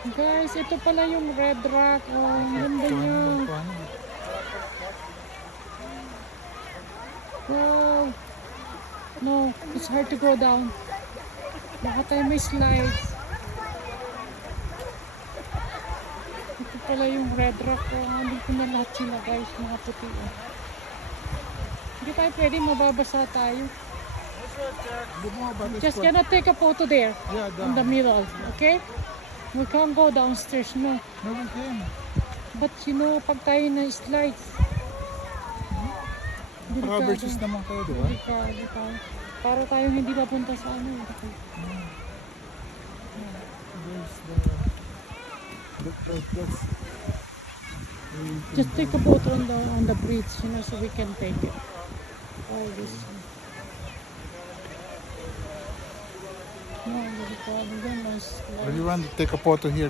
Guys, ito pala yung Red Rock. Oh, ang ganda niya. Wow. No, it's hard to go down. Baka tayo may slides. Ito pala yung Red Rock. Oh, andun ko na lahat sila guys, mga puti. Oh. Hindi tayo pwede, mababasa tayo. Just gonna take a photo there. Yeah, In the middle, okay? We can't go downstairs, no. No, we can. But you know, pag tayo na slides, Overseas naman kayo, di ba? delikado. Para tayong hindi papunta sa ano. There's that's Just take a photo on the bridge, you know, so we can take it. All this. No, delikado. Then, Well, you want to take a photo here?